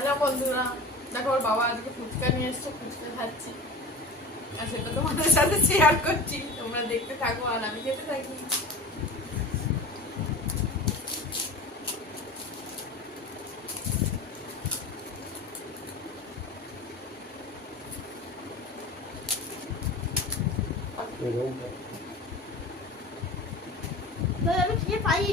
Hello বন্ধুরা, দেখো ওর বাবা আজকে ফুচকা নিয়ে এসছে, ফুচকা খাচ্ছি আর সেটা তোমাদের সাথে শেয়ার করছি। তোমরা দেখতে থাকো আর আমি খেতে থাকি। আমি খেয়ে পাই